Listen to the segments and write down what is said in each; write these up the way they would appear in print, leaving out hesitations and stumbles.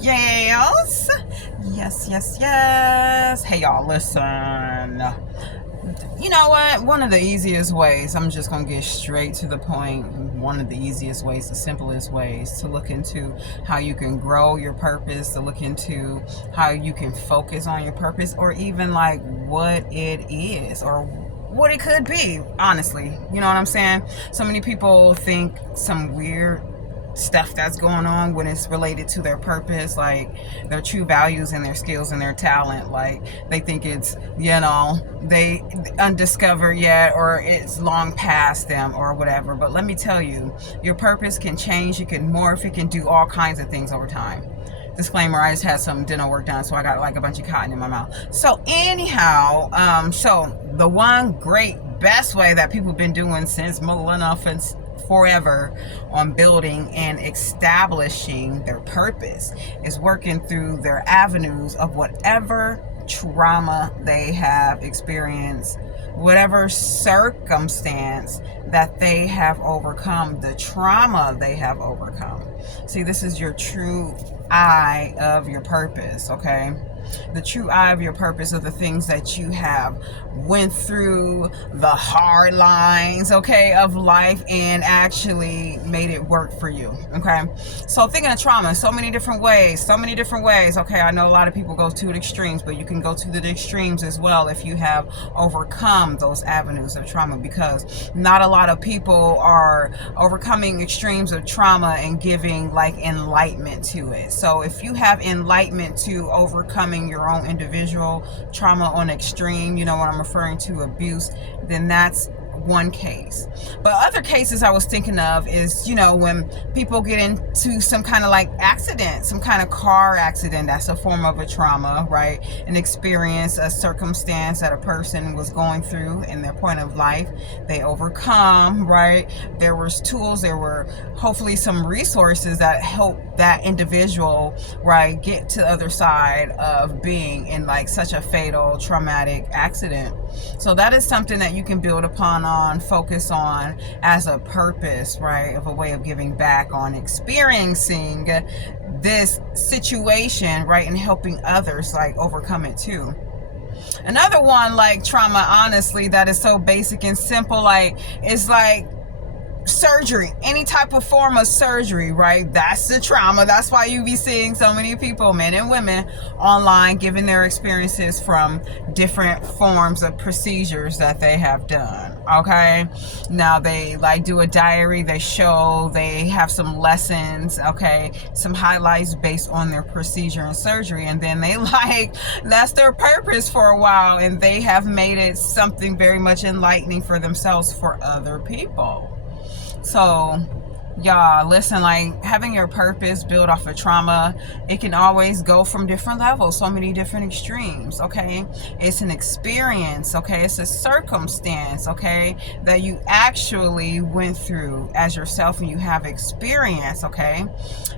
Yes. Yes. Hey, y'all, listen. You know what? One of the easiest ways, I'm just going to get straight to the point. One of the easiest ways, the simplest ways to look into how you can grow your purpose, to look into how you can focus on your purpose, or even like what it is or what it could be, honestly. You know what I'm saying? So many people think some weird stuff that's going on when it's related to their purpose, like their true values and their skills and their talent. Like they think it's, they undiscovered yet, or it's long past them or whatever. But let me tell you, your purpose can change, it can morph, it can do all kinds of things over time. Disclaimer, I just had some dental work done, so I got like a bunch of cotton in my mouth. So anyhow, so the one great best way that people have been doing since millennia, forever, on building and establishing their purpose is working through their avenues of whatever trauma they have experienced, whatever circumstance that they have overcome, the trauma they have overcome. See, this is your true eye of your purpose, okay? The true eye of your purpose are the things that you have went through the hard lines, okay, of life and actually made it work for you, okay? So thinking of trauma, so many different ways, okay? I know a lot of people go to the extremes, but you can go to the extremes as well if you have overcome those avenues of trauma, because not a lot of people are overcoming extremes of trauma and giving like enlightenment to it. So if you have enlightenment to overcoming your own individual trauma on extreme, you know what I'm referring to, abuse, then that's one case. But other cases I was thinking of is, when people get into some kind of like accident, some kind of car accident, that's a form of a trauma, right? An experience, a circumstance that a person was going through in their point of life, they overcome, right? There was tools, there were hopefully some resources that help that individual, right, get to the other side of being in like such a fatal traumatic accident. So that is something that you can build upon, focus on as a purpose, right, of a way of giving back, on experiencing this situation, right, and helping others like overcome it too. Another one, like trauma, honestly, that is so basic and simple, like it's like surgery, any type of form of surgery, right? That's the trauma. That's why you be seeing so many people, men and women, online giving their experiences from different forms of procedures that they have done, okay? Now they like do a diary, they show, they have some lessons, okay, some highlights based on their procedure and surgery, and then they like, that's their purpose for a while, and they have made it something very much enlightening for themselves, for other people. So y'all, listen, like having your purpose build off of trauma, it can always go from different levels, so many different extremes, okay? It's an experience, okay? It's a circumstance, okay, that you actually went through as yourself and you have experience, okay?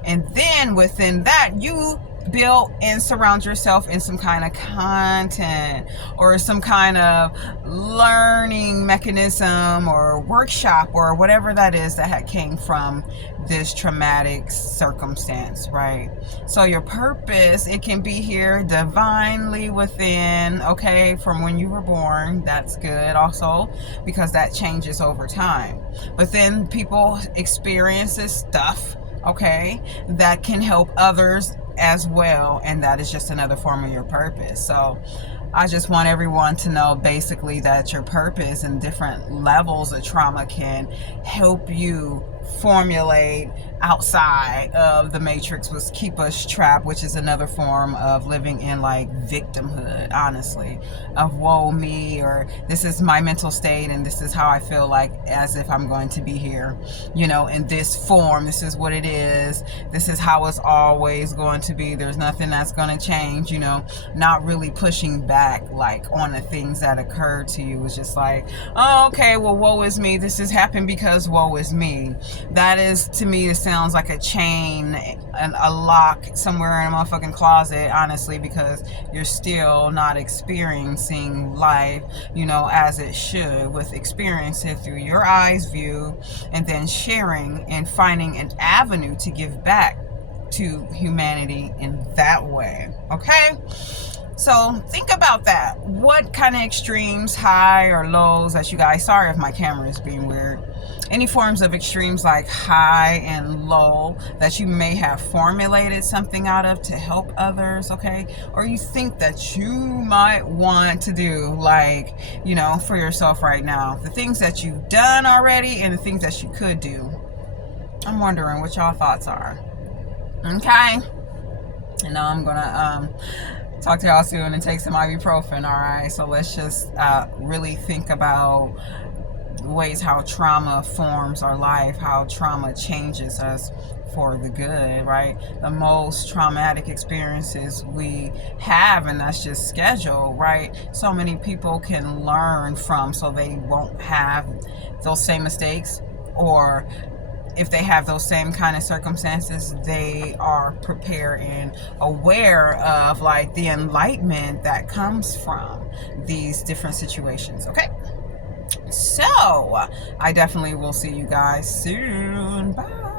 And then within that, you build and surround yourself in some kind of content or some kind of learning mechanism or workshop or whatever that is that had came from this traumatic circumstance, right? So your purpose, it can be here divinely within, okay, from when you were born. That's good also, because that changes over time. But then people experience this stuff, okay, that can help others as well, and that is just another form of your purpose. So I just want everyone to know basically that your purpose and different levels of trauma can help you formulate outside of the matrix, was keep us trapped, which is another form of living in like victimhood, honestly, of woe me, or this is my mental state and this is how I feel, like as if I'm going to be here, in this form, this is what it is, this is how it's always going to be, there's nothing that's going to change, not really pushing back like on the things that occurred to you. It's just like, oh, okay, well, woe is me, this has happened because woe is me. That is, to me, it sounds like a chain and a lock somewhere in a motherfucking closet, honestly, because you're still not experiencing life, as it should, with experiencing through your eyes view, and then sharing and finding an avenue to give back to humanity in that way. Okay? So think about that. What kind of extremes, high or lows that you guys, sorry if my camera is being weird, any forms of extremes like high and low that you may have formulated something out of to help others, okay? Or you think that you might want to do, like, you know, for yourself right now. The things that you've done already and the things that you could do. I'm wondering what y'all thoughts are. Okay? And now I'm gonna talk to y'all soon and take some ibuprofen. All right, so let's just really think about ways how trauma forms our life, how trauma changes us for the good, right? The most traumatic experiences we have, and that's just schedule, right? So many people can learn from, so they won't have those same mistakes, or if they have those same kind of circumstances, they are prepared and aware of like the enlightenment that comes from these different situations. Okay, so I definitely will see you guys soon. Bye.